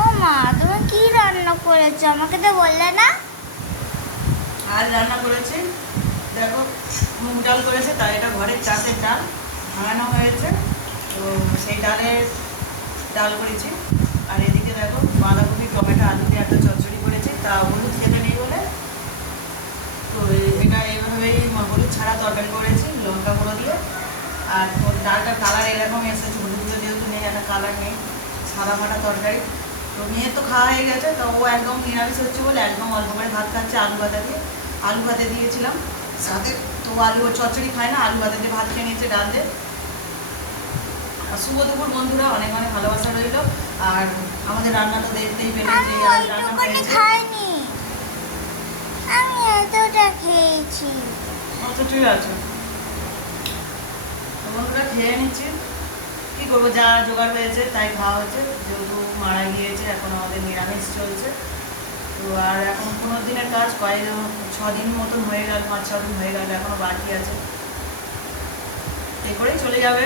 ও মা, তুমি কি রান্না করেছো? আমাকে তো বললে না। আর রান্না করেছি দেখো, মুগ ডাল করেছে, তাই এটা ঘরের চাষের ডাল ভাঙানো হয়েছে, তো সেই ডালের ডাল করেছি। আর এদিকে দেখো বাঁধাকপি টমেটো আলু দিয়ে একটা চচ্চড়ি করেছি, তা হলুদ খেতে নেই বলে তো এটা এইভাবেই হলুদ ছাড়া তরকারি করেছি লঙ্কা গুঁড়ো দিয়ে। আর ডালটার কালার এরকম এসেছে, হলুদগুলো যেহেতু নেই, একটা কালার নেই, সাদা মাটা তরকারি। তো মেয়ে তো খাওয়া হয়ে গেছে, তো ও একদম নিরামিষ হচ্ছে বলে একদম অল্প করে ভাত খাচ্ছে আলু ভাতে দিয়ে। আলু ভাতে দিয়েছিলাম সাথে, তো আলু চচ্চড়ি খায় না, আলু ভাতে দিয়ে ভাত খেয়ে নিয়েছে ডাল দিয়ে। আর শুভ দুপুর বন্ধুরা, অনেক অনেক ভালোবাসা রইল। আর আমাদের রান্না তো দেখতেই পেলে আমি যে আজ রান্না ওইটুকুনি হয়েছে। খাইনি, আমি এতটা খেয়েছি। আচ্ছা ঠিক আছে, তো বন্ধুরা খেয়ে নিচ্ছি। কী করবো, যা জোগাড় হয়েছে তাই খাওয়া হচ্ছে, যেহেতু মারা গিয়েছে এখন আমাদের নিরামিষ চলছে। তো আর এখন 15 দিনের কাজ, কয়েক 6 দিন মতন হয়ে গেল, 5-6 দিন হয়ে গেল, এখনো বাকি আছে, এই করেই চলে যাবে।